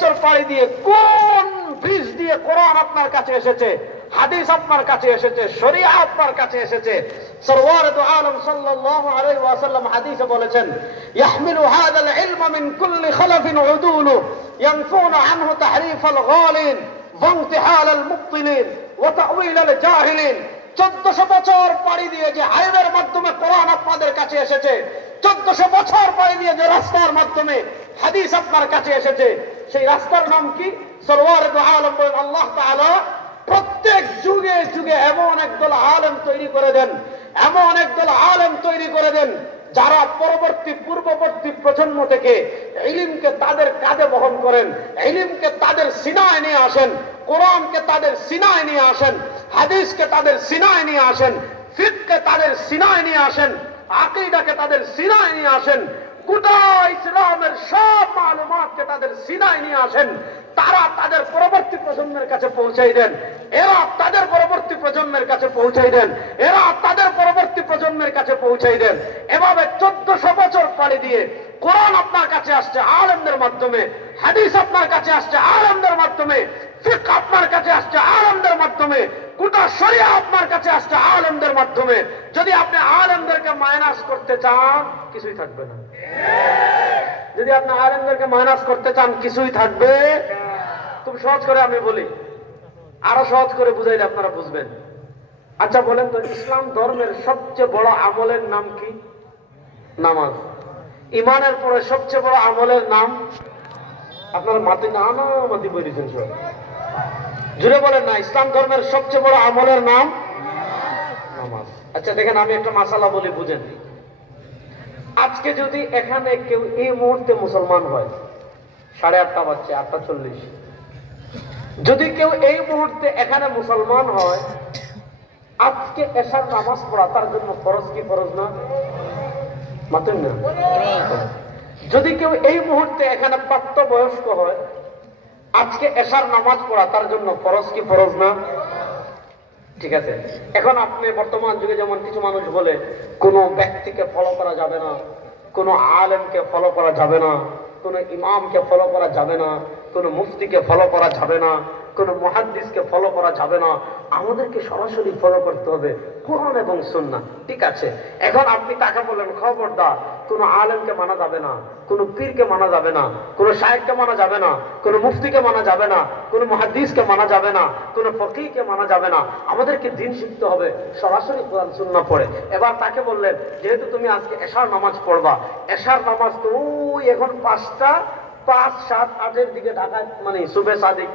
বছর পাড়ি দিয়ে কোন ব্রিজ দিয়ে কোরআন আপনার কাছে এসেছে, হাদিস আপনার কাছে এসেছে, শরিয়া আপনার কাছে এসেছে। সরওয়ার দু আলম সাল্লাল্লাহু আলাইহি ওয়াসাল্লাম হাদিসে বলেছেন, ইয়াহমিলু হাযাল ইলমা মিন কুল্লি খলফিন উদুলু ইয়ানফুনা আনহু তাহরিফাল গালিন ওয়া ইনতিহালাল মুবতিলিন ওয়া তা'ওয়িলাল জাহিলিন। 1400 বছর পাড়ি দিয়ে যে আইনের মাধ্যমে কোরআন আপনাদের কাছে এসেছে, 1400 বছর পাড়ি দিয়ে যে রাস্তার মাধ্যমে হাদিস আপনার কাছে এসেছে, সেই রাস্তার নাম কি? সরওয়ার দু আলম বলেন, আল্লাহ তাআলা প্রত্যেক যুগে যুগে এমন একদল আলেম তৈরি করে দেন, এমন একদল আলেম তৈরি করে দেন যারা পূর্ববর্তী প্রজন্ম থেকে ইলমকে তাদের কাঁধে বহন করেন, ইলমকে তাদের সিনায় নিয়ে আসেন, কোরআনকে তাদের সিনায় নিয়ে আসেন, হাদিসকে তাদের সিনায় নিয়ে আসেন, ফিকহকে তাদের সিনায় নিয়ে আসেন, আকীদাকে তাদের সিনায় নিয়ে আসেন, গোটা ইসলামের সব মালুমাতকে তাদের সিনায় নিয়ে আসেন। তারা তাদের পরবর্তী প্রজন্মের কাছে পৌঁছাই দেন, এরা তাদের পরবর্তী প্রজন্মের কাছে পৌঁছাই দেন, এরা তাদের পরবর্তী প্রজন্মের কাছে পৌঁছাই দেন। এভাবে 1400 বছর পাড়ি দিয়ে কোরআন আপনার কাছে আসছে আলেমদের মাধ্যমে, হাদিস আপনার কাছে আসছে আলেমদের মাধ্যমে, ফিকহ আপনার কাছে আসছে আলেমদের মাধ্যমে, গোটা শরিয়া আপনার কাছে আসছে আলেমদের মাধ্যমে। যদি আপনি আলেমদেরকে মাইনাস করতে চান, কিছুই থাকবে না। যদি আপনি আলেমদেরকে মাইনাস করতে চান, কিছুই থাকবে। খুব সহজ করে আমি বলি, আরো সহজ করে বুঝাইলে আপনারা বুঝবেন। আচ্ছা বলেন তো, ইসলাম ধর্মের সবচেয়ে বড় আমলের নাম কি? নামাজ। ইমানের পরে সবচেয়ে বড় আমলের নাম? আপনারা মাতি না মাতি বলেছেন সব, জুড়ে বলেন না। ইসলাম ধর্মের সবচেয়ে বড় আমলের নাম নামাজ। আচ্ছা দেখেন, আমি একটা মাসালা বলি, বুঝেন। আজকে যদি এখানে কেউ এই মুহূর্তে মুসলমান হয়, 8:30 বাজছে, 8:40, যদি কেউ এই মুহূর্তে এখানে মুসলমান হয়, আজকে এশার নামাজ পড়া তার জন্য ফরজ কি ফরজ না? মাতেন না? যদি কেউ এই মুহূর্তে এখানে প্রাপ্তবয়স্ক হয়, আজকে এশার নামাজ পড়া তার জন্য ফরজ কি ফরজ না? ঠিক আছে। এখন আপনি বর্তমান যুগে যেমন কিছু মানুষ বলে কোন ব্যক্তিকে ফলো করা যাবে না, কোন আলেমকে ফলো করা যাবে না, কোন ইমামকে ফলো করা যাবে না, কোন মুফতিকে ফলো করা যাবে না, কোন মুহাদ্দিসকে ফলো করা যাবে না, আমাদেরকে সরাসরি ফলো করতে হবে কোরআন এবং সুন্নাহ। ঠিক আছে। এখন আপনি তাকে বললেন, খবরদার, কোন আলেমকে মানা যাবে না, কোন পীরকে মানা যাবে না, কোন শায়েখকে মানা যাবে না, কোন মুফতিকে মানা যাবে না, কোন মুহাদ্দিসকে মানা যাবে না, কোন ফকিহকে মানা যাবে না, আমাদেরকে দ্বীন শিখতে হবে, সরাসরি কোরআন সুন্নাহ পড়ে। এবার তাকে বললেন, যেহেতু তুমি আজকে এশার নামাজ পড়বা, এশার নামাজ তো ওই এখন 5টা 5, 7, 8 দিকে ঢাকায় মানে সুবে সাদিক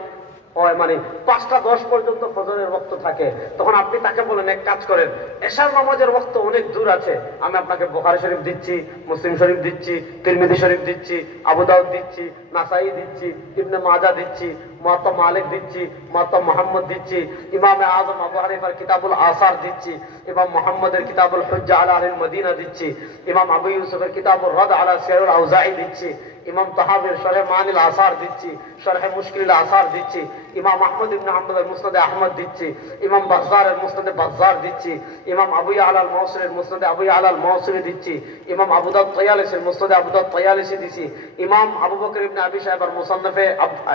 হয়, মানে 5টা 10 পর্যন্ত ফজরের ওয়াক্ত থাকে। তখন আপনি তাকে বলেন, এক কাজ করেন, এশার নামাজের ওয়াক্ত অনেক দূর আছে, আমি আপনাকে বুখারী শরীফ দিচ্ছি, মুসলিম শরীফ দিচ্ছি, তিরমিজি শরীফ দিচ্ছি, আবু দাউদ দিচ্ছি, নাসাই দিচ্ছি, ইবনে মাজাহ দিচ্ছি, মুয়াত্তা মালিক দিচ্ছি, মুয়াত্তা মুহাম্মদ দিচ্ছি, ইমাম আযম আবু হানিফার কিতাবুল আসার দিচ্ছি, ইমাম মুহাম্মদের কিতাবুল হুজ্জাহ আলা আহলিল মদিনা দিচ্ছি, ইমাম আবু ইউসুফের কিতাবুর রাদ আলা সিরাল আউজাঈ দিচ্ছি, ইমাম তাহাবির শরহ মানিল আসার দিচ্ছি, শরহ মুশকিল আসার দিচ্ছি, ইমাম আহমদ ইবনে হাম্বলের মুসনাদে আহমদ দিচ্ছি, ইমাম বাজ্জারের মুসনাদে বাজ্জার দিচ্ছি, ইমাম আবু ইয়ালা আল মাওসিলির মুসনাদে আবু ইয়ালা আল মাওসিলি দিচ্ছি, ইমাম আবু দাউদ তায়ালিসির মুসনাদে আবু দাউদ তায়ালিসি দিচ্ছি, ইমাম আবু বকর ইবনে আবি শাইবার মুসান্নাফে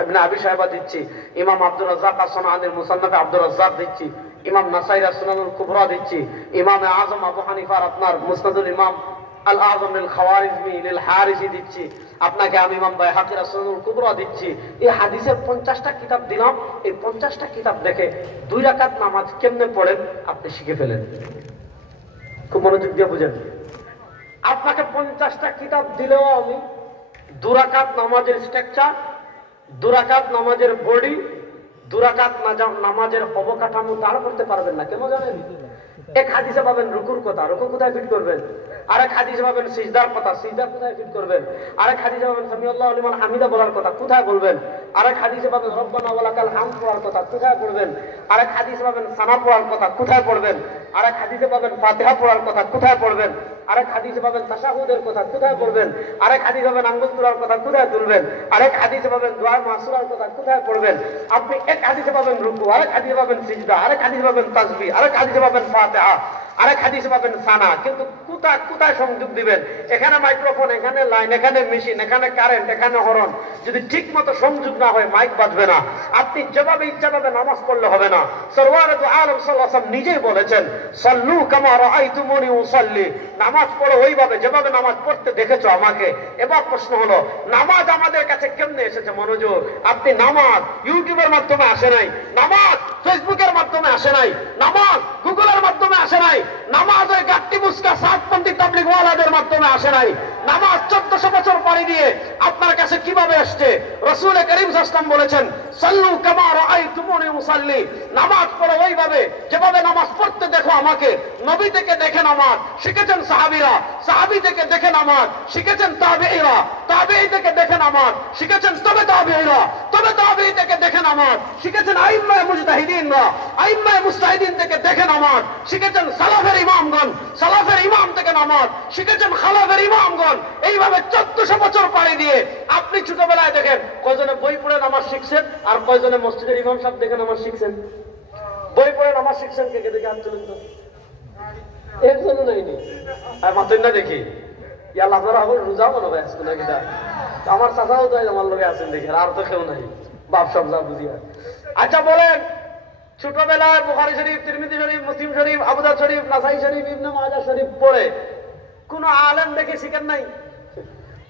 ইবনে আবি শাইবা দিচ্ছি, ইমাম আব্দুর রাজ্জাক আস-সানাআনির মুসান্নাফে আব্দুর রাজ্জাক দিচ্ছি, ইমাম নাসাঈর সুনানুল কুবরা দিচ্ছি, ইমাম আযম আবু হানিফার আপনার মুসনাদুল ইমাম আল আযম আল খাওয়ারিজমি লিল হারিসি দিচ্ছি, আপনাকে আমি ইমাম বাইহাকির সুনানুল কুবরা দিচ্ছি। এই হাদিসের 50টা কিতাব দিলাম। এই 50টা কিতাব দেখে 2 রাকাত নামাজ কেমনে পড়েন আপনি শিখে ফেলেন। খুব মনোযোগ দিয়ে বুঝেন। আপনাকে 50টা কিতাব দিলেও আমি 2 রাকাত নামাজের স্ট্রাকচার, 2 রাকাত নামাজের বডি, 2 রাকাত নামাজের অবকাঠামো তার করতে পারবেন না। কেন জানেন? এক হাদিসে পাবেন রুকুর কথা, রুকু কোথায় ফিট করবেন? আরেক হাদিসে পাবেন সিজদার কথা, সিজদা কোথায় ফিট করবেন? আরেক হাদিসে পাবেন সামিআল্লাহু লিমান হামিদা বলার কথা, কোথায় বলবেন? আরেক হাদিসে পাবেন রব্বানা ওয়া লাকাল হামদ পড়ার কথা, কোথায় পড়বেন? আরেক হাদিসে পাবেন সানা পড়ার কথা, কোথায় পড়বেন? আরেক হাদিসে পাবেন ফাতিহা পড়ার কথা, কোথায় পড়বেন? আরেক হাদিসে পাবেন তাশাহুদের কথা, কোথায় পড়বেন? আরেক হাদিসে পাবেন আঙ্গুল তোলার কথা, কোথায় তুলবেন? আরেক হাদিসে পাবেন দোয়া মাসুরার কথা, কোথায় পড়বেন? আপনি এক হাদিসে পাবেন রুকু, আরেক হাদিসে পাবেন সিজদা, আরেক হাদিসে পাবেন তাসবিহ, আরেক হাদিসে পাবেন ফাতিহা, আরেক হাদিসে পাবেন সানা। কিন্তু কোথায় কোথায় সংযোগ দিবেন? এখানে মাইক্রোফোন, এখানে লাইন, এখানে মেশিন, এখানে কারেন্ট, এখানে হরন। যদি ঠিক মতো সংযোগ না হয় মাইক বাজবে না। আপনি যেভাবে ইচ্ছা ভাবে নামাজ পড়লে হবে না। সরওয়ারে দু আলম সাল্লাল্লাহু আলাইহি ওয়াসাল্লাম নিজেই বলেছেন, সাল্লু কামা রাআইতুমুনি উসাল্লি, নামাজ পড়ো ওইভাবে যেভাবে নামাজ পড়তে দেখেছো আমাকে। এবার প্রশ্ন হলো, নামাজ আমাদের কাছে কেমনে এসেছে? মনোযোগ। আপনি নামাজ ইউটিউবের মাধ্যমে আসে নাই, নামাজ ফেসবুকের মাধ্যমে আসে নাই, নামাজ গুগলের মাধ্যমে আসে নাই, নামাজ ওই গাট্টি মুস্কা সাতপন্থী তাবলীগওয়ালাদের মাধ্যমে আসে নাই। নামাজ 1400 বছর পাড়ি দিয়ে আপনার কাছে কিভাবে আসছে? রাসূল করিম সাল্লাল্লাহু আলাইহি ওয়াসাল্লাম বলেছেন, সাল্লু কামা রাআইতুমুনি উসাল্লি, নামাজ পড়ো ওইভাবে যেভাবে নামাজ পড়তে দেখো আমাকে। নবী থেকে দেখে নামাজ শিখেছেন সাহাবীরা, সাহাবী থেকে দেখে নামাজ শিখেছেন তাবেঈরা, তাবেঈ থেকে দেখে নামাজ শিখেছেন তবে তাবেঈরা, তবে তাবেঈ থেকে দেখে নামাজ শিখেছেন আইম্মায়ে মুজতাহিদিনরা, আইম্মায়ে মুজতাহিদিন থেকে দেখে নামাজ শিখেছেন সালাফের ইমামগণ, সালাফের ইমাম থেকে নামাজ শিখেছেন খালাফের ইমামগণ। এইভাবে 1400 বছর পাড়ি দিয়ে আপনি ছোটবেলায় দেখেন কয়জনে বই পড়ে নামাজ শিখছেন আর কয়জনে মসজিদের ইমাম সাহেব দেখে নামাজ শিখছেন। বই পড়ে নামাজ শিখছেন কে কে দেখে হাত তুলুন তো। একজন নাইনি আর মাত্রই না দেখি ইয়া লাজারা হল রোজা মনে হয় আজকে নাকি দা আমার চাচাও তো আমার লগে আছেন দেখি, আর তো কেউ নাই, বাপ সব যা বুঝিয়া। আচ্ছা বলেন, ছোটবেলায় বুখারী শরীফ, তিরমিজি শরীফ, মুসলিম শরীফ, আবু দাউদ শরীফ, নাসাই শরীফ, ইবনে মাজাহ শরীফ পড়ে কোন আলেম দেখে শিখেন নাই?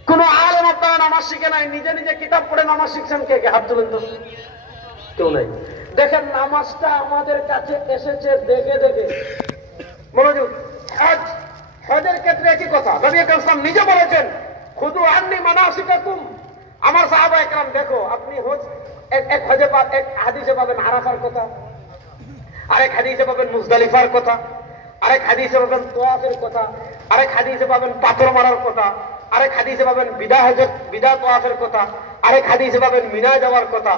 কোন আলেম আপনারা নামাজ শিখে নাই? নিজে নিজে কিতাব পড়ে নামাজ শিখছেন কে কে? হাত তুলেন তো। কেউ নাই। দেখেন নামাজটা আমাদের কাছে এসেছে দেখে দেখে। মনোযোগ। হজ, হজের ক্ষেত্রে একই কথা। নবী আকরাম সাল্লাল্লাহু আলাইহি ওয়াসাল্লাম নিজে বলেছেন, খুদু আন্নি মানাসিকাকুম। আমার সাহাবা একরাম দেখো, আপনি হজ এক হজে এক হাদিসে পাবেন আরাফার কথা, আরেক হাদিসে পাবেন মুজদালিফার কথা, আরেক হাদিসে পাবেন তোয়াফের কথা, আরেক হাদিসে পাবেন পাথর মারার কথা, আরেক হাদিসে পাবেন বিদা তোয়াফের কথা, আরেক হাদিসে পাবেন মিনা যাওয়ার কথা।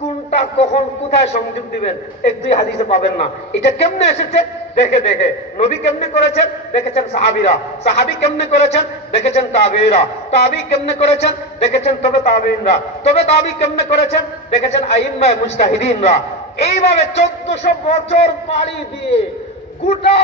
কোনটা কখন কোথায় সংযোগ দিবেন এক দুই হাদিসে পাবেন না। এটা কেমনে এসেছে? দেখে দেখে। নবী কেমনে করেছেন? দেখেছেন সাহাবীরা, সাহাবী কেমনে করেছেন? দেখেছেন তাবেঈরা, তাবেঈ কেমনে করেছেন? দেখেছেন তবে তাবেঈনরা, তবে তাবেঈ কেমনে করেছেন? দেখেছেন আইম্মায়ে মুজতাহিদিনরা। এইভাবে 1400 বছর পাড়ি দিয়ে গোটা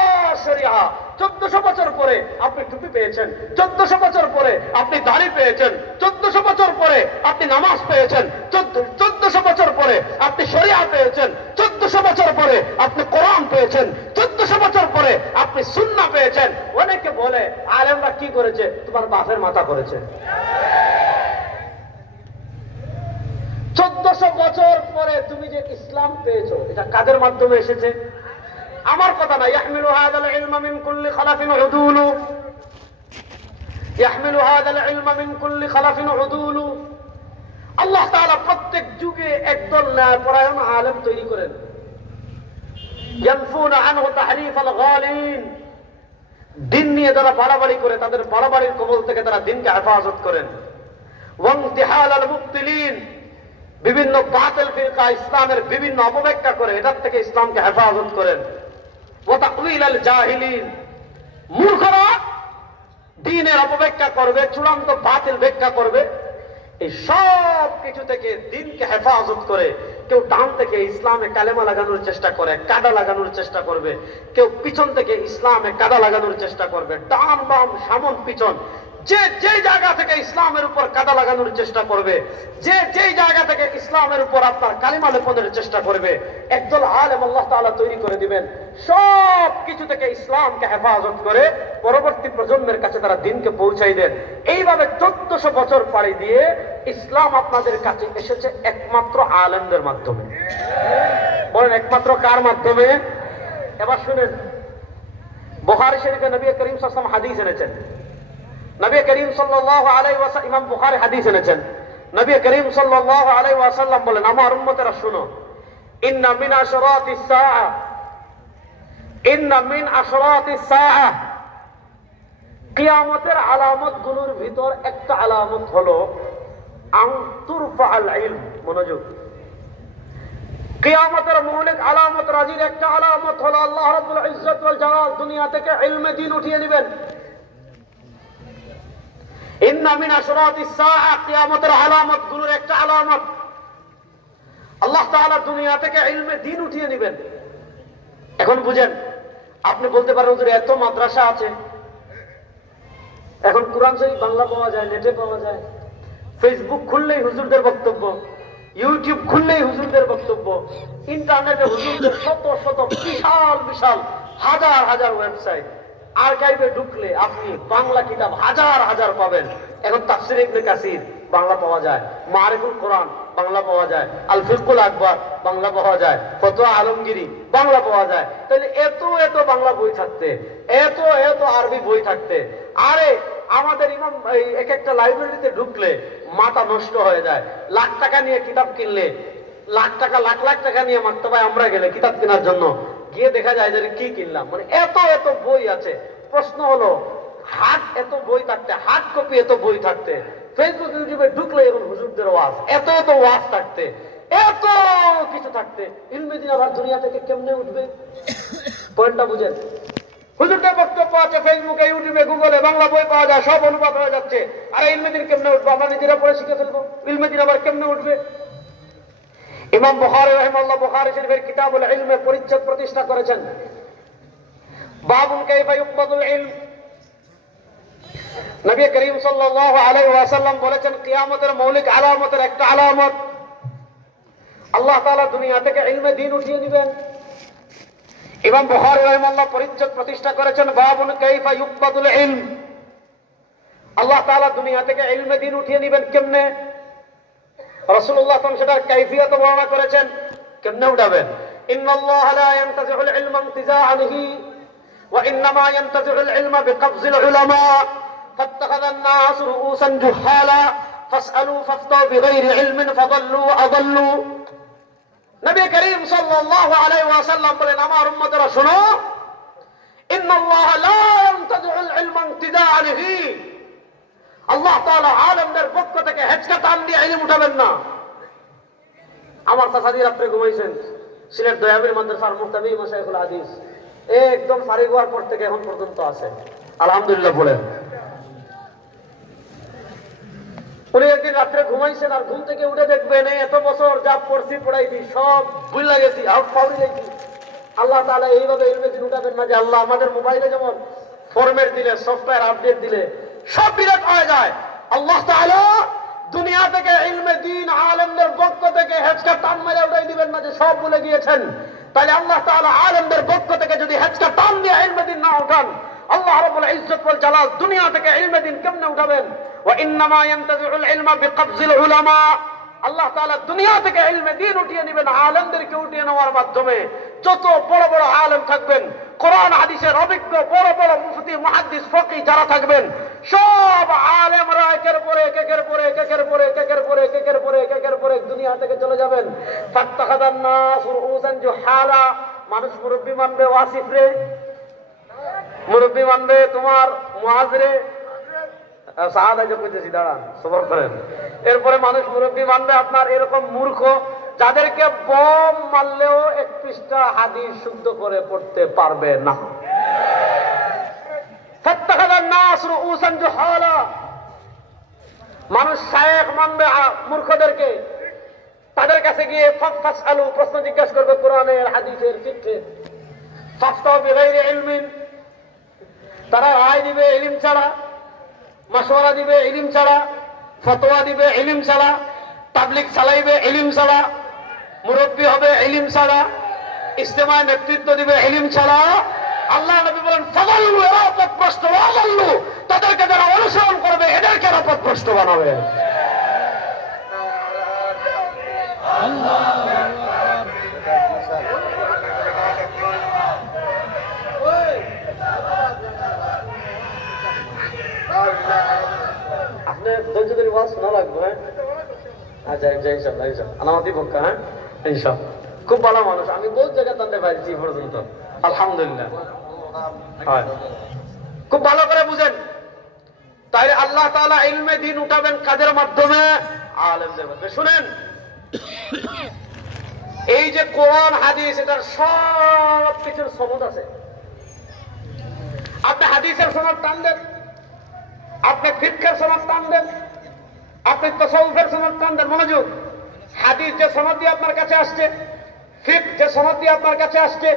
শরিয়া, 1400 বছর পরে আপনি টুপি পেয়েছেন, 1400 বছর পরে আপনি দাড়ি পেয়েছেন, 1400 বছর পরে আপনি নামাজ পেয়েছেন, 1400 বছর পরে আপনি শরিয়া পেয়েছেন, 1400 বছর পরে আপনি কোরআন পেয়েছেন, 1400 বছর পরে আপনি সুন্নাহ পেয়েছেন। অনেকে বলে আলেমরা কি করেছে? তোমার বাপের মাথা করেছে। 1400 বছর পরে তুমি যে ইসলাম পেয়েছো, এটা কাদের মাধ্যমে এসেছে? আমার কথা না। ইয়াহমিলু হাযাল ইলমা মিন কুল্লি খালাফিন উদুলু, ইয়াহমিলু হাযাল ইলমা মিন কুল্লি খালাফিন উদুলু। আল্লাহ তাআলা প্রত্যেক যুগে একদল ন্যায়পরায়ণ আলেম তৈরি করেন। ইয়ানফুনা আনহু তাহরিফাল গালিন, দিন নিয়ে যারা বাড়াবাড়ি করে তাদের বাড়াবাড়ির কবল থেকে তারা দিনকে হেফাজত করেন। ওয়ান্তিহালাল মুবতিলিন, বিভিন্ন বাতিল ফিরকা ইসলামের বিভিন্ন অপব্যাখ্যা করে এটার থেকে ইসলামকে হেফাজত করেন। ওয়া তাকওয়িলাল জাহিলিন, মূর্খরা দ্বীনের অপব্যাখ্যা করবে, চূড়ান্ত বাতিল ব্যাখ্যা করবে। এই সব কিছু থেকে দ্বীনকে হেফাজত করে কেউ ডান থেকে ইসলামে কালেমা লাগানোর চেষ্টা করে, কাদা লাগানোর চেষ্টা করবে, কেউ পিছন থেকে ইসলামে কাদা লাগানোর চেষ্টা করবে। ডান বাম সামন পিছন যে যেই জায়গা থেকে ইসলামের উপর কাদা লাগানোর চেষ্টা করবে, যে যেই জায়গা থেকে ইসলামের উপর আপনার কালিমা লেপনের চেষ্টা করবে, একদল আলেম আল্লাহ তাআলা তৈরি করে দিবেন। সব কিছু থেকে ইসলামকে হেফাজত করে পরবর্তী প্রজন্মের কাছে তারা দ্বীনকে পৌঁছাই দেন। এইভাবে 1400 বছর পাড়ি দিয়ে ইসলাম আপনাদের কাছে এসেছে একমাত্র আলেমদের মাধ্যমে। বলেন একমাত্র কার মাধ্যমে? এবার শুনেন, বুখারী শরীফে নবী করিম সাল্লাল্লাহু আলাইহি ওয়াসাল্লাম হাদিস এনেছেন। নবী করিম সাল্লাল্লাহু আলাইহি ওয়াসাল্লাম, ইমাম বুখারী হাদিস এনেছেন। নবী করিম সাল্লাল্লাহু আলাইহি ওয়াসাল্লাম বলেন, আমার উম্মতেরা শুনো, ইন্না মিন আশরাতিস সাআ, ইন্না মিন আশরাতিস সাআ, কিয়ামতের আলামতগুলোর ভিতর একটা আলামত হলো আন তুরফাআল ইলম। মনোযোগ। কিয়ামতের মৌলিক আলামত রাজির একটা আলামত হলো আল্লাহ রাব্বুল ইজ্জত ওয়াল জালাল দুনিয়া থেকে ইলমে দ্বীন উঠিয়ে নেবেন। ইন্না মিন আশরাতিস সাআ, কিয়ামতের আলামতগুলোর একটা আলামত আল্লাহ তাআলা দুনিয়া থেকে ইলমে দ্বীন উঠিয়ে নেবেন। এখন বুঝেন, আপনি বলতে পারেন হুজুর এত মাদ্রাসা আছে, এখন কোরআন শরীফ বাংলা পাওয়া যায়, নেটে পাওয়া যায়, ফেসবুক খুললেই হুজুরদের বক্তব্য, ইউটিউব খুললেই হুজুরদের বক্তব্য, ইন্টারনেটে হুজুরদের শত শত বিশাল বিশাল হাজার হাজার ওয়েবসাইট। আর্কাইভে ঢুকলে আপনি বাংলা কিতাব হাজার হাজার পাবেন। এখন তাফসির ইবনে কাসির বাংলা পাওয়া যায়, মারিফুল কোরআন বাংলা পাওয়া যায়, আল ফিকহুল আকবার বাংলা পাওয়া যায়, ফতোয়া আলমগিরি বাংলা পাওয়া যায়। তাহলে এত এত বাংলা বই থাকতে, এত এত আরবি বই থাকতে, আরে আমাদের ইমাম এক একটা লাইব্রেরিতে ঢুকলে মাথা নষ্ট হয়ে যায়। লাখ টাকা নিয়ে কিতাব কিনলে, লাখ টাকা লাখ লাখ টাকা নিয়ে মাক্তাবায় আমরা গেলে কিতাব কেনার জন্য গিয়ে দেখা যায় যে কি কিনলাম, মানে এত এত বই আছে। প্রশ্ন হলো হাত এত বই থাকতে, হাত কপি এত বই থাকতে, ফেসবুক ইউটিউবে ঢুকলে এখন হুজুরদের ওয়াজ, এত এত ওয়াজ থাকতে, এত কিছু থাকতে, ইলমে দিন আবার দুনিয়া থেকে কেমনে উঠবে? পয়েন্টটা বুঝেন? হুজুরদের বক্তব্য আছে ফেসবুকে, ইউটিউবে, গুগলে, বাংলা বই পাওয়া যায়, সব অনুবাদ হয়ে যাচ্ছে। আর ইলমে দিন কেমনে উঠবে? আমরা নিজেরা পড়ে শিখে ফেলবো, ইলমে দিন আবার কেমনে উঠবে? ইমাম বুখারী রাহিমাহুল্লাহ বুখারী শরীফের কিতাবুল ইলমে পরিচ্ছেদ প্রতিষ্ঠা করেছেন, বাবুন কাইফা ইউকবাদুল ইলম। নবী করিম সাল্লাল্লাহু আলাইহি ওয়াসাল্লাম বলেছেন, কিয়ামতের মৌলিক আলামতের একটা আলামত আল্লাহ তাআলা দুনিয়া থেকে ইলমে দ্বীন উঠিয়ে নেবেন। ইমাম বুখারী রাহিমাহুল্লাহ পরিচ্ছেদ প্রতিষ্ঠা করেছেন, বাবুন কাইফা ইউকবাদুল ইলম। আল্লাহ তাআলা দুনিয়া থেকে ইলমে দ্বীন উঠিয়ে নেবেন কেমনে? রাসূলুল্লাহ সাল্লাল্লাহু আলাইহি ওয়াসাল্লাম সেটার কাইফিয়ত বর্ণনা করেছেন, কেমনে উঠাবেন? ইন্নাল্লাহা লা ইয়ানতাজিউল ইলমা ইনতিজাআনহি ওয়া ইন্নামা ইয়ানতাজিউল ইলমা বিকবজিল উলামা ফাত্তাখাযান নাস রুউসান জুহালা ফাসআলু ফাফতাউ বিগাইরি ইলমিন ফাদাল্লু আদাল্লু। নবী করিম সাল্লাল্লাহু আলাইহি ওয়াসাল্লাম বলেন, আমার উম্মতেরা শোনো, ইন্নাল্লাহা লা ইয়ানতাজিউল ইলমা ইনতিজাআনহি, আল্লাহ তাআলা আলেমদের পক্ষ থেকে হেঁচকা টান দিয়ে ইলম উঠাবেন না। আমার চাচাজি রাত্রে ঘুমাইছেন, সিলেট দয়াবীর মাদ্রাসার মুফতি মাশায়েখুল হাদিস, একদম ফারিগ হওয়ার পর থেকে এখন পর্যন্ত আছে, আলহামদুলিল্লাহ বলেন। উনি একদিন রাত্রে ঘুমাইছেন, আর ঘুম থেকে উঠে দেখবেন এত বছর যা পড়ছি পড়াইছি সব ভুল গেছি, আউট পাউরি গেছি। আল্লাহ তাআলা এইভাবে ইলমে দ্বীন উঠাবেন না যে আল্লাহ আমাদের মোবাইলে যেমন ফরম্যাট দিলে, সফটওয়্যার আপডেট দিলে সব ডিলিট হয়ে যায়। আল্লাহ তাআলা দুনিয়া থেকে ইলমে দ্বীন আলেমদের পক্ষ থেকে হেঁচকা টান মেরে উঠাই দিবেন না যে সব ভুলে গিয়েছেন। তাহলে আল্লাহ তাআলা আলেমদের পক্ষ থেকে যদি হেঁচকা টান দিয়ে ইলমে দ্বীন না উঠান, আল্লাহ রাব্বুল ইজ্জত ওয়াল জালাল দুনিয়া থেকে ইলমে দ্বীন কেমনে উঠাবেন? ওয়া ইন্নামা ইয়ানতাজিউল ইলমা বিকবজিল উলামা, আল্লাহ তাআলা দুনিয়া থেকে ইলমে দ্বীন উঠিয়ে নেবেন আলেমদেরকে উঠিয়ে নেওয়ার মাধ্যমে। যত বড় বড় আলেম থাকবেন, কোরআন হাদিসের অভিজ্ঞ বড় বড় মুফতি মুহাদ্দিস ফকিহ যারা থাকবেন, সব আলেমরা একের পরে একের পরে একের পরে একের পরে একের পরে একের পরে দুনিয়া থেকে চলে যাবেন। ফাত্তাখাযান নাস রুউসান জুহালা, মানুষ মুরব্বি মানবে ওয়াসিফ রে, মুরব্বি মানবে তোমার মুআজ রে, সাহাদা যে কইতেছি দাঁড়ান সবর করেন। এরপরে মানুষ মুরব্বি মানবে আপনার এরকম মূর্খ যাদেরকে বম মারলেও এক পৃষ্ঠা হাদিস শুদ্ধ করে পড়তে পারবে না। ফাত্তাখাযান নাস রুউসান জুহালা, মানুষ শায়েখ মানবে মূর্খদেরকে, তাদের কাছে গিয়ে ফাসআলু প্রশ্ন জিজ্ঞাসা করবে কোরআনের হাদিসের ফিকহের, ফাফতাউ বিগাইরি ইলমিন, তারা রায় দিবে ইলম ছাড়া, মাশওয়ারা দিবে ইলম ছাড়া, ফতোয়া দিবে ইলম ছাড়া, তাবলীগ চালাইবে ইলম ছাড়া, মুরব্বি হবে ইলম ছাড়া, ইজতেমায় নেতৃত্ব দিবে ইলম ছাড়া। আল্লাহ নবী বলেন ফাদাল্লু, এরা পথভ্রষ্ট, ওয়াদাল্লু, তাদেরকে যারা অনুসরণ করবে এদেরকে এরা পথভ্রষ্ট বানাবে। আপনি ধৈর্য ধরে ওয়াজ শোনা লাগবে, হ্যাঁ? আচ্ছা ইনশাআল্লাহ ইনশাআল্লাহ আলামতি পক্কা, হ্যাঁ ইনশাআল্লাহ। খুব ভালো মানুষ, আমি বহুত জায়গায় তান্ডে পাইছি পর্যন্ত, আলহামদুলিল্লাহ। খুব ভালো করে বুঝেন, তাই আল্লাহ তাআলা ইলমে দ্বীন উঠাবেন কাদের মাধ্যমে? আলেমদের মাধ্যমে। শুনেন, এই যে কোরআন হাদিস, এটার সব কিছুর সনদ আছে। আপনি হাদিসের সনদ টান দেন, আপনি ফিকহের সনদ টান দেন, আপনি তাসাউফের সনদ টান দেন। মনোযোগ, হাদিস যে সনদ দিয়ে আপনার কাছে আসছে, ফিকহ যে সনদ দিয়ে আপনার কাছে আসছে,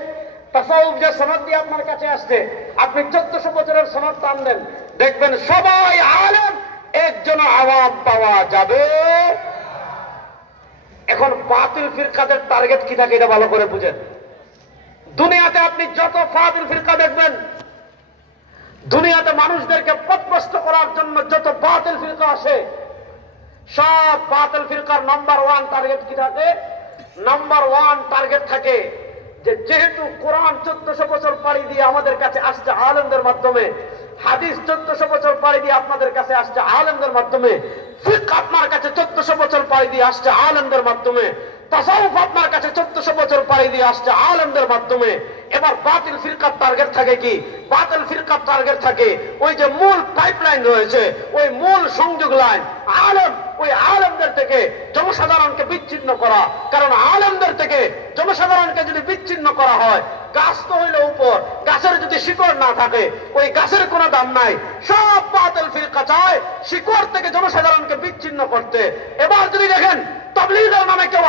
তাসাউফ যে সনদ দিয়ে আপনার কাছে আসছে, আপনি 1400 বছরের সনদ টান দেন, দেখবেন সবাই আলেম, একজন আওয়াম পাওয়া যাবে। এখন বাতিল ফিরকাদের টার্গেট কি থাকে এটা ভালো করে বুঝেন। দুনিয়াতে আপনি যত বাতিল ফিরকা দেখবেন, দুনিয়াতে মানুষদেরকে পথভ্রষ্ট করার জন্য যত বাতিল ফিরকা আসে, সব বাতিল ফিরকার নাম্বার 1 টার্গেট কি থাকে? নাম্বার 1 টার্গেট থাকে যে যেহেতু কোরআন 1400 বছর পাড়ি দিয়ে আমাদের কাছে আসছে আলেমদের মাধ্যমে, হাদিস 1400 বছর পাড়ি দিয়ে আপনাদের কাছে আসছে আলেমদের মাধ্যমে, ফিকহ আপনার কাছে 1400 বছর পাড়ি দিয়ে আসছে আলেমদের মাধ্যমে, তাসাউফ আপনার কাছে 1400 বছর পাড়ি দিয়ে আসছে আলেমদের মাধ্যমে। এবার বাতিল ফিরকার টার্গেট থাকে কি? বাতিল ফিরকার টার্গেট থাকে ওই যে মূল পাইপলাইন রয়েছে, ওই মূল সংযোগ লাইন আলেম, ওই আলেমদের থেকে জনসাধারণকে বিচ্ছিন্ন করা। কারণ আলেমদের থেকে জনসাধারণকে যদি বিচ্ছিন্ন করা হয়, গাছ তো হইল উপর, গাছের যদি শিকড় না থাকে ওই গাছের কোনো দাম নাই। সব বাতিল ফিরকা চায় শিকড় থেকে জনসাধারণকে বিচ্ছিন্ন করতে। এবার যদি দেখেন তাবলীগের নামে কেউ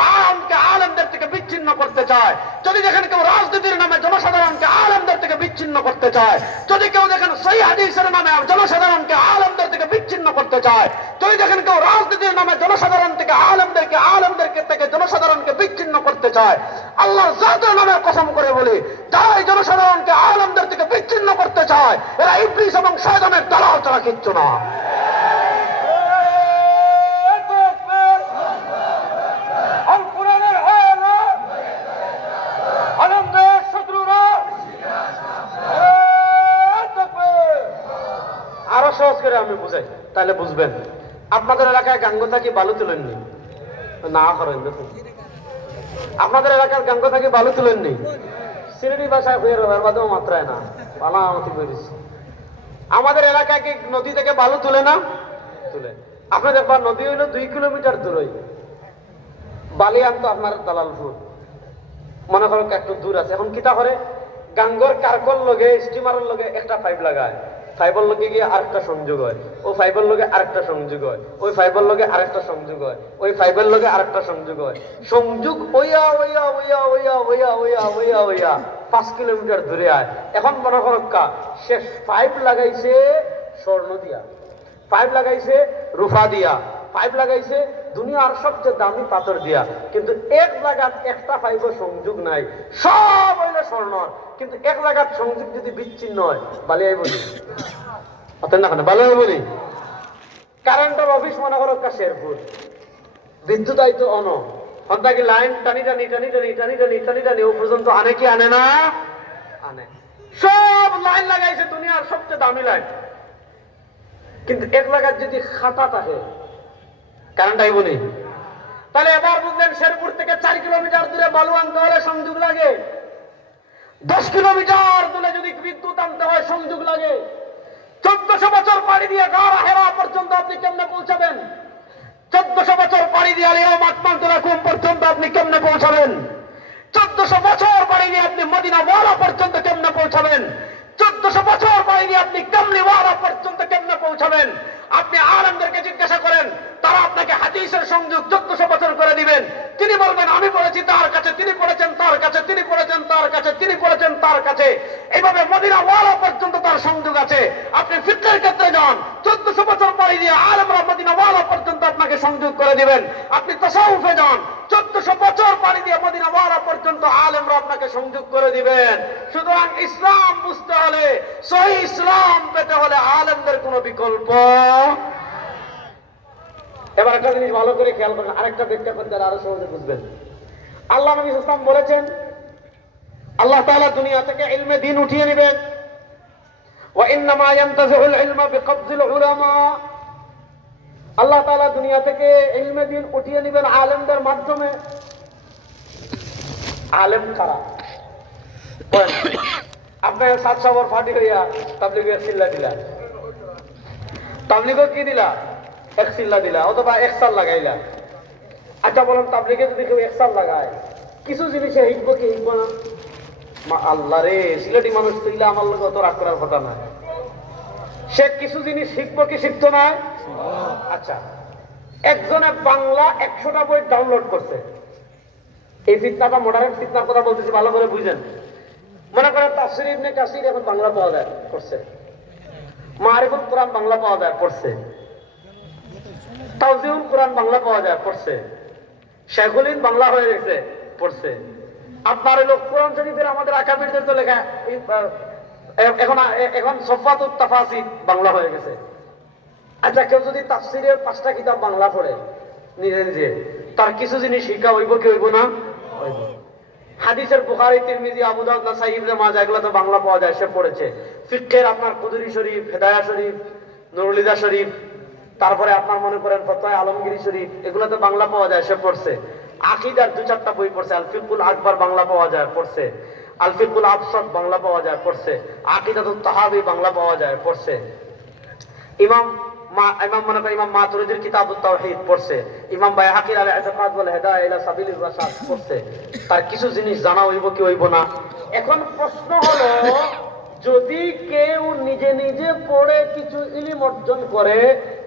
আলেমদের থেকে বিচ্ছিন্ন করতে চায়, যদি দেখেন কেউ রাজনীতির নামে জনসাধারণকে আলেমদের থেকে বিচ্ছিন্ন করতে চায়, যদি কেউ দেখেন সহিহ হাদিসের নামে জনসাধারণকে আলেমদের থেকে বিচ্ছিন্ন করতে চায়, যদি দেখেন কেউ রাজনীতির নামে জনসাধারণ থেকে আলেমদেরকে থেকে জনসাধারণকে বিচ্ছিন্ন করতে চায়, আল্লাহর জাতের নামে কসম করে বলি, যারা এই জনসাধারণকে আলেমদের থেকে বিচ্ছিন্ন করতে চায় এরা ইবলিস এবং শয়তানের দালাল ছাড়া কিচ্ছু না। আরো সহজ করে আমি বুঝাই তাহলে বুঝবেন। আপনাদের এলাকায় গাঙ্গো থাকি বালু তুলেননি? না করেন, দেখুন আপনাদের এলাকার গাঙ্গো থাকি বালু তুলেননি? সিলেটি ভাষায় হয়ে রোহার বাদেও মাত্রায় না পালা আমাকে বলেছি। আমাদের এলাকায় কি নদী থেকে বালু তুলে না? তুলে। আপনি দেখবার নদী হইল 2 কিলোমিটার দূরে, বালি আনতো আপনার দালালপুর, মনে করেন একটু দূর আছে। এখন কিতা করে, গাঙ্গর কারকল লগে স্টিমারের লগে একটা পাইপ লাগায়, ফাইবার লগে গিয়ে আরেকটা সংযোগ হয়, ও ফাইবার লগে আরেকটা সংযোগ হয়, ওই ফাইবার লগে আরেকটা সংযোগ হয়, ওই ফাইবার লগে আরেকটা সংযোগ হয়, সংযোগ ওইয়া ওইয়া ওইয়া ওইয়া ওইয়া ওইয়া ওইয়া ওইয়া 5 কিলোমিটার দূরে আয়। এখন মনে করেন সে পাইপ লাগাইছে স্বর্ণ দিয়া, পাইপ লাগাইছে রূপা দিয়া, পাইপ লাগাইছে দুনিয়ার সবচেয়ে দামি পাথর দিয়া, কিন্তু এক লাগাত একটা পাইপের সংযোগ নাই, সব হইল স্বর্ণ। কিন্তু এক লাগাত সংযোগ যদি বিচ্ছিন্ন হয় বালিয়াই বলি না, বালিয়াই বলি। কারেন্টের অফিস মনে করো শেরপুর, বিদ্যুৎ আইতো অন কি লাইন টানি টানি টানি টানি টানি টানি টানি টানি ও পর্যন্ত আনে কি আনে না? আনে। সব লাইন লাগাইছে দুনিয়ার সবচেয়ে দামি লাইন, কিন্তু এক লাগাত যদি খাতা থাকে কারেন্ট আইব নি? তাহলে এবার বুঝলেন শেরপুর থেকে 4 কিলোমিটার দূরে বালু আনতে হলে সংযোগ লাগে, 10 কিলোমিটার দূরে যদি বিদ্যুৎ আনতে হয় সংযোগ লাগে। 1400 বছর পাড়ি দিয়ে গাড়া হেরা পর্যন্ত আপনি কেমনে পৌঁছাবেন? 1400 বছর পাড়ি দিয়ে আলিয়া মাতমান্তরা কুম পর্যন্ত আপনি কেমনে পৌঁছাবেন? 1400 বছর পাড়ি দিয়ে আপনি মদিনা ওয়ালা পর্যন্ত কেমনে পৌঁছাবেন? 1400 বছর পাড়ি দিয়ে আপনি কামলি ওয়ালা পর্যন্ত কেমনে পৌঁছাবেন? আপনি আলেমদেরকে জিজ্ঞাসা করেন, তারা আপনাকে হাদিসের সংযোগ 1400 বছর করে দিবেন। তিনি বলবেন আমি পড়েছি তার কাছে, তিনি পড়েছেন তার কাছে, তিনি পড়েছেন তার কাছে, তিনি পড়েছেন তার কাছে, এইভাবে মদিনা ওয়ালা পর্যন্ত তার সংযোগ আছে। আপনি ফিকহের ক্ষেত্রে যান, 1400 বছর পাড়ি দিয়ে আলেমরা মদিনা ওয়ালা পর্যন্ত আপনাকে সংযোগ করে দিবেন। আপনি তাসাউফে যান, 1400 বছর পাড়ি দিয়ে মদিনা ওয়ালা পর্যন্ত আলেমরা আপনাকে সংযোগ করে দিবেন। সুতরাং ইসলাম বুঝতে হলে, সহি ইসলাম পেতে হলে আলেমদের কোনো বিকল্প। এবার একটা জিনিস ভালো করে খেয়াল করেন, আরেকটা ব্যাখ্যা করতে আরো সহজে বুঝবেন। আল্লাহ নবী সাল্লাল্লাহু আলাইহি ওয়াসাল্লাম বলেছেন, আল্লাহ তাআলা দুনিয়া থেকে ইলমে দ্বীন উঠিয়ে নেবেন। ওয়া ইন্নামা ইয়ানতাজিউল ইলমা বিকবজিল উলামা, আল্লাহ তাআলা দুনিয়া থেকে ইলমে দ্বীন উঠিয়ে নেবেন আলেমদের মাধ্যমে। আলেম কারা? আপনার 7 সবর ফাটি হইয়া তাবলীগে চিল্লা দিলা, তাবলীগে কি দিলা? এক চিল্লা দিলা অথবা 1 সাল লাগাইলা। আচ্ছা বলেন, তাবলীগে যদি কেউ 1 সাল লাগায় কিছু জিনিসে হিকব কি হিকব না? আল্লাহ রে, সিলেটি মানুষ তুইলা আমার লোক অত রাগ করার কথা না। সে কিছু জিনিস শিখব কি শিখতো না? আচ্ছা, একজনে বাংলা 100টা বই ডাউনলোড করছে। এই ফিতনাটা মডার্ন ফিতনার কথা বলতেছি, ভালো করে বুঝেন। মনে করেন তাফসীর ইবনে কাসির এখন বাংলা পাওয়া যায়, পড়ছে। মারিফুল কোরআন বাংলা পাওয়া যায়, পড়ছে। তাওজিহুল কোরআন বাংলা পাওয়া যায়, পড়ছে। শেখুল হিন্দ বাংলা হয়ে গেছে, পড়ছে। আপনার লোক কোরআন শরীফের আমাদের আকাবিরদের তো লেখা এখন সফাতুত তাফাসির বাংলা হয়ে গেছে। আচ্ছা, কেউ যদি তাফসিরের 5টা কিতাব বাংলা পড়ে নিজে নিজে, তার কিছু জিনিস শিক্ষা হইব কি হইব না? হইব। হাদিসের বুখারী, তিরমিজি, আবু দাউদ, নাসাঈ, ইবনে মাজাহ এগুলো তো বাংলা পাওয়া যায়, সে পড়েছে। ফিকহের আপনার কুদুরি শরীফ, হেদায়া শরীফ, নুরুল হুদা শরীফ, তারপরে আপনার মনে করেন ফতোয়া আলমগীরি শরীফ, এগুলো তো বাংলা পাওয়া যায়, সে পড়ছে। আকীদার 2-4টা বই পড়ছে। আল ফিকহুল আকবার বাংলা পাওয়া যায়, পড়ছে। আল ফিকহুল আবসাত বাংলা পাওয়া যায়, পড়ছে। আকীদাতুত তাহাবী বাংলা পাওয়া যায়, পড়ছে। ইমাম মনে করেন ইমাম মাতুরিদির কিতাবুত তাওহীদ পড়ছে। ইমাম বাইহাকির আল ইতিকাদ ওয়াল হিদায়াহ ইলা সাবিলির রাশাদ পড়ছে। তার কিছু জিনিস জানা হইব কি হইব না? এখন প্রশ্ন হলো, যদি কেউ নিজে নিজে পড়ে কিছু ইলম অর্জন করে,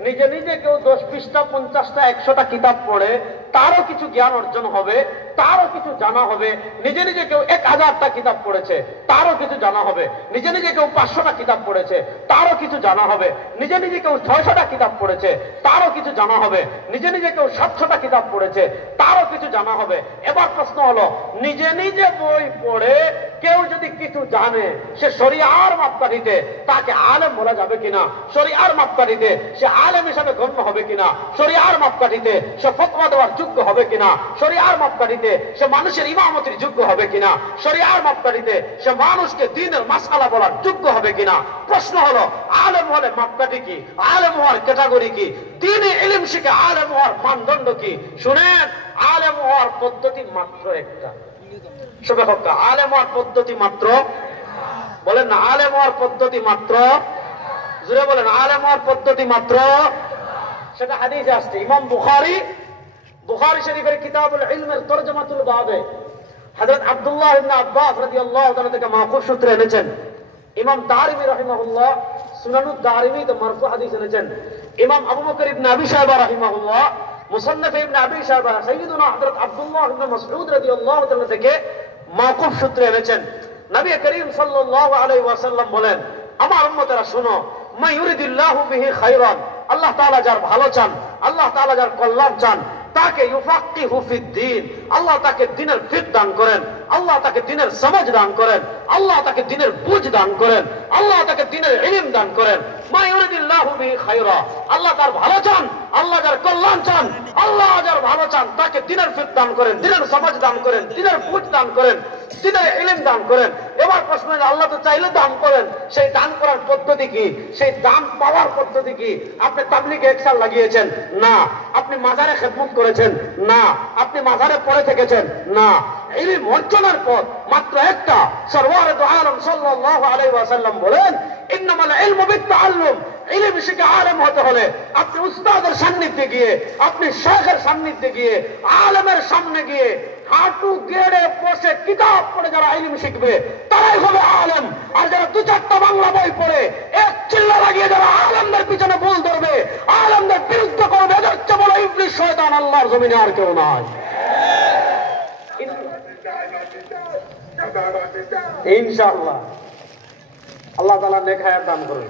নিজে নিজে কেউ 10-20টা 50টা 100টা কিতাব পড়ে, তারও কিছু জ্ঞান অর্জন হবে, তারও কিছু জানা হবে। নিজে নিজে কেউ 1000টা কিতাব পড়েছে, তারও কিছু জানা হবে। নিজে নিজে কেউ 500টা কিতাব পড়েছে, তারও কিছু জানা হবে। নিজে নিজে কেউ 600টা কিতাব পড়েছে, তারও কিছু জানা হবে। নিজে নিজে কেউ 700টা কিতাব পড়েছে, তারও কিছু জানা হবে। এবার প্রশ্ন হলো, নিজে নিজে বই পড়ে কেউ যদি কিছু জানে, সে শরিয়ার মাপকাঠিতে তাকে আলেম বলা যাবে কিনা? শরিয়ার মাপকাঠিতে সে আলেম হিসাবে গণ্য হবে কিনা? শরিয়ার মাপকাঠিতে সে ফতোয়া দেওয়ার যোগ্য হবে কিনা? শরিয়ার মাপকাঠিতে সে মানুষের ইমামতির যোগ্য হবে কিনা? শরিয়ার মাপকাঠিতে সে মানুষকে দ্বীনের মাসআলা বলার যোগ্য হবে কিনা? প্রশ্ন হলো, আলেম হলে মাপকাঠি কি? আলেম হওয়ার ক্যাটাগরি কি? দ্বীনে ইলম শিখে আলেম হওয়ার মানদণ্ড কি? শুনেন, আলেম হওয়ার পদ্ধতি মাত্র একটা। আলেম হওয়ার পদ্ধতি মাত্র, বলেন না, আলেম হওয়ার পদ্ধতি মাত্র, জোরে বলেন, আলেম হওয়ার পদ্ধতি মাত্র। সেটা হাদিসে আসছে। ইমাম বুখারী শরীফের কিতাবুল ইলমের তরজমাতুল বাবে হযরত আব্দুল্লাহ ইবনে আব্বাস রাদিয়াল্লাহু তাআলা থেকে মাওকুফ সূত্রে এনেছেন। ইমাম দারিমি রাহিমাহুল্লাহ সুনানুদ দারিমিতে মারফু হাদিস এনেছেন। ইমাম আবু বকর ইবনে আবি শায়বা রাহিমাহুল্লাহ মুসান্নাফ ইবনে আবি শায়বা সাইয়্যিদুনা হযরত আব্দুল্লাহ ইবনে মাসউদ রাদিয়াল্লাহু তাআলা থেকে মাওকুফ সূত্রে এনেছেন। নবী করিম সাল্লাল্লাহু আলাইহি ওয়াসাল্লাম বলেন, আমার উম্মতেরা শুনো, মা ইউরিদুল্লাহু বিহি খায়রান, আল্লাহ তাআলা যার ভালো চান, আল্লাহ তাআলা যার কল্যাণ চান, তাকে ইউফাক্কিহু ফিদ্দীন, আল্লাহ তাকে দ্বীনের ফিকহ দান করেন, আল্লাহ তাকে দ্বীনের সমঝ দান করেন, আল্লাহ তাকে দ্বীনের বুঝ দান করেন, আল্লাহ তাকে দ্বীনের ইলম দান করেন। মা ইউরিদুল্লাহু বিহি খায়রা, আল্লাহ তার ভালো চান, আল্লাহ যার কল্যাণ চান, আল্লাহ যার ভালো চান, তাকে দ্বীনের ফিকহ দান করেন, দ্বীনের সমঝ দান করেন, দ্বীনের বুঝ দান করেন, দ্বীনের ইলম দান করেন। এবার প্রশ্ন হলো, আল্লাহ তো চাইলে দান করেন, সেই দান করার পদ্ধতি কি? সেই দান পাওয়ার পদ্ধতি কি? আপনি তাবলীগে 1 সাল লাগিয়েছেন? না। আপনি মাজারে খেদমত করেছেন? না। আপনি মাজারে পড়ে থেকেছেন? না। ইলম অর্জনের পথ মাত্র একটা। সরওয়ারে দু আলম সাল্লাল্লাহু আলাইহি ওয়াসাল্লাম বলেন, ইন্নামাল ইলমু বিত্তাআল্লুম, ইলম শিখে আলেম হতে হলে আপনি উস্তাদের সান্নিধ্যে গিয়ে, আপনি শেখের সান্নিধ্যে গিয়ে, আলেমের সামনে গিয়ে হাঁটু গেড়ে বসে কিতাব পড়ে যারা ইলম শিখবে, তারাই হবে আলেম। আর যারা 2-4টা বাংলা বই পড়ে এক চিল্লা লাগিয়ে যারা আলেমদের পিছনে ভুল ধরবে, আলেমদের বিরুদ্ধে করবে, এদের চেয়ে বড় ইবলিস শয়তান আল্লাহর জমিনে আর কেউ নাই। ইনশাআল্লাহ আল্লাহ তাআলা নেক হায়াত দান করুন।